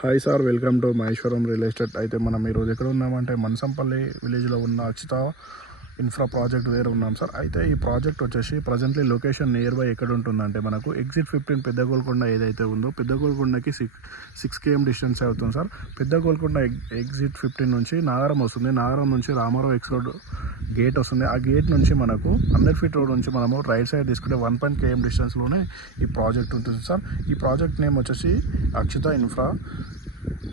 Hi sir, welcome to Maheshwaram real estate. అయితే మనం ఈరోజు ఎక్కడ ఉన్నామంటే మనసంపల్లి విలేజ్లో ఉన్న అక్షిత ఇన్ఫ్రా ప్రాజెక్ట్ దగ్గర ఉన్నాం సార్. అయితే ఈ ప్రాజెక్ట్ వచ్చేసి ప్రజెంట్లీ లొకేషన్ నియర్ బై ఎక్కడ ఉంటుందంటే మనకు ఎగ్జిట్ 15 పెద్ద గోల్కొండ ఏదైతే ఉందో పెద్ద గోల్కొండకి 6 km డిస్టెన్స్ అవుతుంది సార్. పెద్ద గోల్కొండ ఎగ్జిట్ 15 నుంచి నాగరం వస్తుంది. నాగరం నుంచి రామారావు ఎక్స్ రోడ్ గేట్ వస్తుంది. ఆ గేట్ నుంచి మనకు 100 feet రోడ్ నుంచి మనము రైట్ సైడ్ తీసుకుంటే 1 km డిస్టెన్స్లోనే ఈ ప్రాజెక్ట్ ఉంటుంది సార్. ఈ ప్రాజెక్ట్ నేమ్ వచ్చేసి Akshita Infra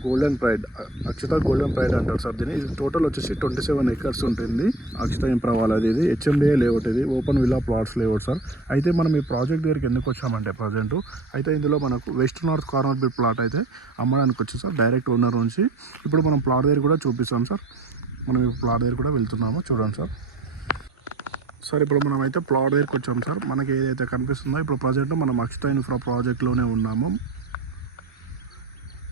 Golden Pride, Akshita Golden Pride అంటారు సార్ దీన్ని. ఇది టోటల్ వచ్చేసి 27 acres ఉంటుంది అక్షిత ఇన్ఫ్రా వాళ్ళది. ఇది హెచ్ఎండిఏ లేఅవుట్, ఇది open villa plots layout sir. అయితే మనం ఈ ప్రాజెక్ట్ దగ్గరికి ఎందుకు వచ్చామంటే ప్రజెంట్ అయితే ఇందులో మనకు west north corner bit plot అయితే అమ్మడానికి వచ్చి సార్ డైరెక్ట్ ఓనర్ నుంచి. ఇప్పుడు మనం ప్లాట్ దగ్గర కూడా చూపిస్తాం సార్. మనం ఈ ప్లాట్ దగ్గర కూడా వెళ్తున్నాము, చూడండి సార్. సార్ ఇప్పుడు మనం అయితే ప్లాట్ దగ్గరికి వచ్చాం సార్. మనకి ఏదైతే కనిపిస్తుందో ఇప్పుడు ప్రజెంట్ మనం అక్షిత ఇన్ఫ్రా ప్రాజెక్ట్లోనే ఉన్నాము.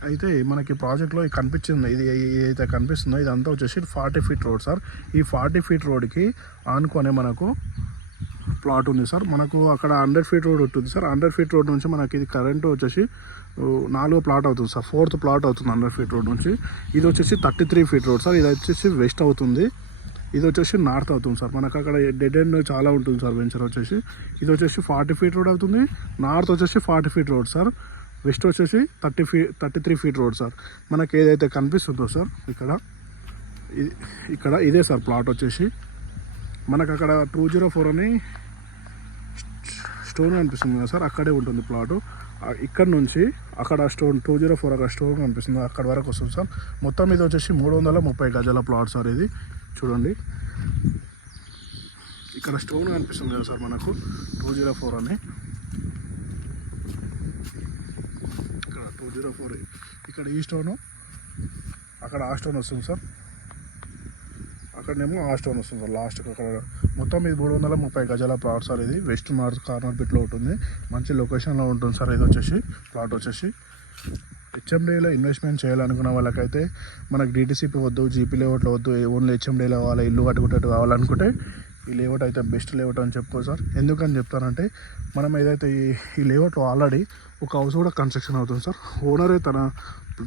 అయితే మనకి ప్రాజెక్ట్లో కనిపించింది ఇది ఏదైతే కనిపిస్తుందో ఇదంతా వచ్చేసి 40 feet రోడ్ సార్. ఈ 40 feet రోడ్కి ఆనుకొనే మనకు ప్లాట్ ఉంది సార్. మనకు అక్కడ 100 feet రోడ్ ఉంటుంది సార్. 100 feet రోడ్ నుంచి మనకి ఇది కరెంటు వచ్చేసి 4వ ప్లాట్ అవుతుంది సార్. 4th ప్లాట్ అవుతుంది 100 feet రోడ్ నుంచి. ఇది వచ్చేసి 33 feet రోడ్ సార్. ఇది వచ్చేసి వెస్ట్ అవుతుంది, ఇది వచ్చేసి నార్త్ అవుతుంది సార్. మనకు అక్కడ డెడ్ ఎండ్ చాలా ఉంటుంది సార్ వెంచర్ వచ్చేసి. ఇది వచ్చేసి 40 feet రోడ్ అవుతుంది. నార్త్ వచ్చేసి 40 feet రోడ్ సార్. వెస్ట్ వచ్చేసి 33 feet రోడ్ సార్. మనకి ఏదైతే కనిపిస్తుందో సార్ ఇక్కడ ఇదే సార్ ప్లాట్ వచ్చేసి. మనకు అక్కడ 204 అని స్టోన్ కనిపిస్తుంది కదా సార్, అక్కడే ఉంటుంది ప్లాటు. ఇక్కడ నుంచి అక్కడ స్టోన్ 204 అక్కడ స్టోన్ కనిపిస్తుంది, అక్కడ వరకు వస్తుంది సార్. మొత్తం ఇది వచ్చేసి 330 గజాల ప్లాట్ సార్. ఇది చూడండి, ఇక్కడ స్టోన్ కనిపిస్తుంది కదా సార్ మనకు 204 అని. 204 ఇక్కడ ఈ స్టోను, అక్కడ ఆ స్టోన్ వస్తుంది సార్. అక్కడనేమో ఆ స్టోన్ వస్తుంది సార్ లాస్ట్కి అక్కడ. మొత్తం ఇది 330 గజాల ప్లాట్ సార్. ఇది వెస్ట్ నార్త్ కార్నర్ బిట్లో ఉంటుంది, మంచి లొకేషన్లో ఉంటుంది సార్. ఇది వచ్చేసి ప్లాట్ వచ్చేసి హెచ్ఎండిఏలో ఇన్వెస్ట్మెంట్ చేయాలనుకున్న వాళ్ళకైతే మనకు డిటిసిపి వద్దు, జీపీ లేఅవుట్లో వద్దు, ఓన్లీ హెచ్ఎండిఏలో కావాలి, ఇల్లు కట్టుకునేట్టు కావాలనుకుంటే ఈ లేఅవుట్ అయితే బెస్ట్ లేఅవుట్ అని చెప్పుకోవచ్చు సార్. ఎందుకని చెప్తానంటే మనం ఏదైతే ఈ లేఅవుట్లో ఆల్రెడీ ఒక హౌస్ కూడా కన్స్ట్రక్షన్ అవుతుంది సార్. ఓనరే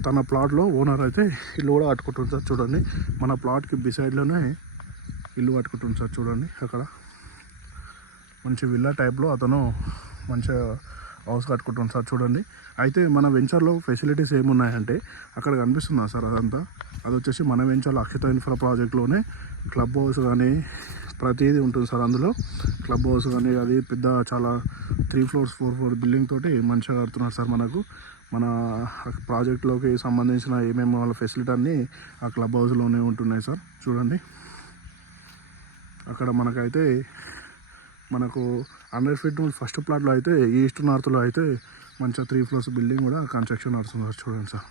తన ప్లాట్లో ఓనర్ అయితే ఇల్లు కూడా కట్టుకుంటుంది సార్. చూడండి, మన ప్లాట్కి బిసైడ్లోనే ఇల్లు కట్టుకుంటుంది సార్. చూడండి, అక్కడ మంచి విల్లా టైప్లో అతను మంచిగా హౌస్ కట్టుకుంటుంది సార్. చూడండి, అయితే మన వెంచర్లో ఫెసిలిటీస్ ఏమున్నాయంటే అక్కడ కనిపిస్తున్నా సార్ అదంతా. అది వచ్చేసి మన వెంచర్లో అక్షిత ఇన్ఫ్రా ప్రాజెక్ట్లోనే క్లబ్ హౌస్ కానీ ప్రతిదీ ఉంటుంది సార్. అందులో క్లబ్ హౌస్ కానీ అది పెద్ద చాలా 3 floors 4 floor బిల్డింగ్ తోటి మంచిగా కడుతున్నారు సార్. మనకు మన ప్రాజెక్టులోకి సంబంధించిన ఏమేమి వాళ్ళ ఫెసిలిటీ అన్నీ ఆ క్లబ్ హౌస్లోనే ఉంటున్నాయి సార్. చూడండి, అక్కడ మనకైతే మనకు 100 feet ఫస్ట్ ప్లాట్లో అయితే ఈస్ట్ నార్త్లో అయితే మంచిగా 3 floors బిల్డింగ్ కూడా కన్స్ట్రక్షన్ నడుస్తుంది సార్. చూడండి సార్,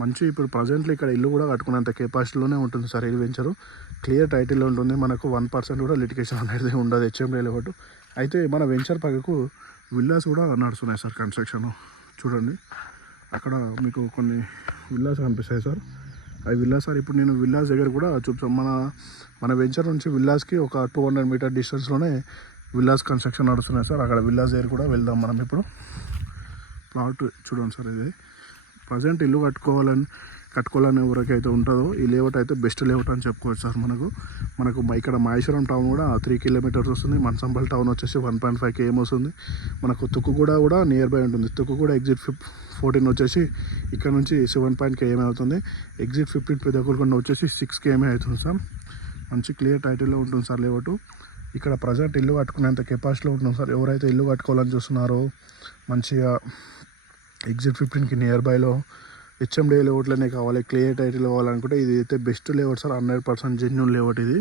మంచి ఇప్పుడు ప్రజెంట్లీ ఇక్కడ ఇల్లు కూడా కట్టుకునేంత కెపాసిటీలోనే ఉంటుంది సార్. ఇది వెంచరు క్లియర్ టైటిల్లో ఉంటుంది. మనకు 1% కూడా లిటిగేషన్ అనేది ఉండదు హెచ్ఎండిఏ లేఅవుట్. అయితే మన వెంచర్ పక్కకు విల్లాస్ కూడా నడుస్తున్నాయి సార్ కన్స్ట్రక్షన్. చూడండి, అక్కడ మీకు కొన్ని విల్లాస్ కనిపిస్తాయి సార్. అవి విల్లాస్ సార్. ఇప్పుడు నేను విల్లాస్ దగ్గర కూడా చూపుతాను. మన వెంచర్ నుంచి విల్లాస్కి ఒక 200 meter డిస్టెన్స్లోనే విల్లాస్ కన్స్ట్రక్షన్ నడుస్తున్నాయి సార్. అక్కడ విల్లాస్ దగ్గర కూడా వెళ్దాం మనం ఇప్పుడు. ప్లాట్ చూడండి సార్, ఇది ప్రజెంట్ ఇల్లు కట్టుకోవాలని ఎవరికైతే ఉంటుందో ఈ లేఅవుట్ అయితే బెస్ట్ లేఅవుట్ అని చెప్పుకోవచ్చు సార్. మనకు ఇక్కడ మహేశ్వరం టౌన్ కూడా 3 kilometers వస్తుంది. మనసంపల్లి టౌన్ వచ్చేసి 1.5 km వస్తుంది. మనకు తుక్కుగూడ కూడా నియర్ బై ఉంటుంది. తుక్కుగూడ ఎగ్జిట్ 14 వచ్చేసి ఇక్కడ నుంచి 7 km అవుతుంది. ఎగ్జిట్ 15 పెద్ద గోల్కొండ వచ్చేసి 6 km అవుతుంది సార్. మంచి క్లియర్ టైటిల్లో ఉంటుంది సార్ లేఅవుట్. ఇక్కడ ప్రజెంట్ ఇల్లు కట్టుకునేంత కెపాసిటీలో ఉంటుంది సార్. ఎవరైతే ఇల్లు కట్టుకోవాలని చూస్తున్నారో మంచిగా ఎగ్జిట్ 15కి నియర్ బైలో హెచ్ఎండిఏ లేఅవుట్లోనే కావాలి, క్లియర్ టైటిల్ కావాలనుకుంటే ఇది అయితే best layout sir. 100% genuine layout ఇది.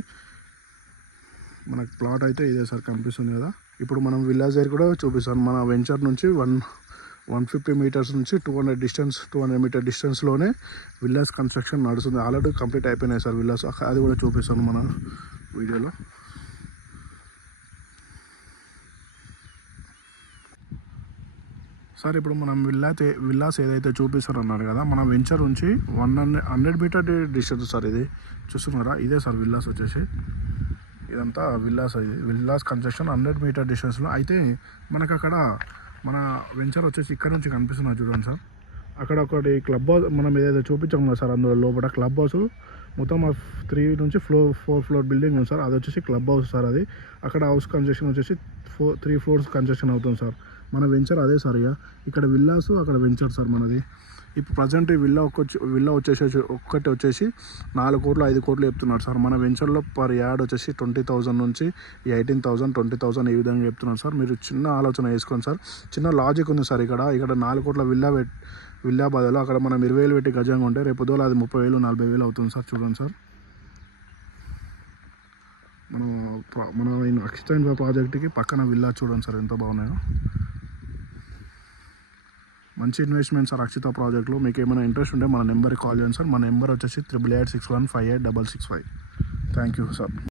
మనకు ప్లాట్ అయితే ఇదే సార్ కనిపిస్తుంది కదా. ఇప్పుడు మనం విల్లాస్ దగ్గర కూడా చూపిస్తాను. మన వెంచర్ నుంచి 150 meters నుంచి 200 meter డిస్టెన్స్లోనే విల్లాస్ కన్స్ట్రక్షన్ నడుస్తుంది. ఆల్రెడీ కంప్లీట్ అయిపోయినాయి సార్ విల్లాస్. అది కూడా చూపిస్తాను మన వీడియోలో. సార్ ఇప్పుడు మనం విల్లాస్ ఏదైతే చూపిస్తారన్నారు కదా, మన వెంచర్ నుంచి 100 meter డిస్టెన్స్ సార్. ఇది చూస్తున్నారా, ఇదే సార్ విల్లాస్ వచ్చేసి. ఇదంతా విల్లాస్, ఇది విల్లాస్ కన్స్ట్రక్షన్ 100 meter డిస్టెన్స్లో. అయితే మనకు అక్కడ మన వెంచర్ వచ్చేసి ఇక్కడ నుంచి కనిపిస్తున్నారు చూడండి సార్. అక్కడ ఒకటి క్లబ్ హౌస్ మనం ఏదైతే చూపించాం కదా సార్, అందులో లోపల క్లబ్ హౌస్ మొత్తం 3 నుంచి 4 ఫ్లోర్ బిల్డింగ్ ఉంది సార్. అది వచ్చేసి క్లబ్ హౌస్ సార్. అది అక్కడ హౌస్ కన్స్ట్రక్షన్ వచ్చేసి 3 ఫ్లోర్స్ కన్స్ట్రక్షన్ అవుతుంది సార్. మన వెంచర్ అదే సార్. ఇక ఇక్కడ విల్లాస్, అక్కడ వెంచర్ సార్ మనది. ఇప్పుడు ప్రజెంట్ ఈ విల్లా వచ్చేసి 4 కోట్లు 5 కోట్లు చెప్తున్నారు సార్. మన వెంచర్లో పర్ యార్డ్ వచ్చేసి 20,000 నుంచి 18,000 20,000 ఈ విధంగా చెప్తున్నారు సార్. మీరు చిన్న ఆలోచన వేసుకోండి సార్. చిన్న లాజిక్ ఉంది సార్. ఇక్కడ 4 కోట్ల విల్లా బదులు అక్కడ మనం 20,000 పెట్టి గజంగా ఉంటే రేపు పొద్దుల అది 30,000 40,000 అవుతుంది సార్. చూడండి సార్, మన అక్షిత ప్రాజెక్ట్కి పక్కన విల్లా చూడండి సార్ ఎంత బాగున్నాయో. మంచి ఇన్వెస్ట్మెంట్ సార్ అక్షిత ప్రాజెక్ట్లో. మీకు ఏమైనా ఇంట్రెస్ట్ ఉంటే మన నెంబర్కి కాల్ చేయండి సార్. మన నెంబర్ వచ్చేసి 8886158665. Thank you sir.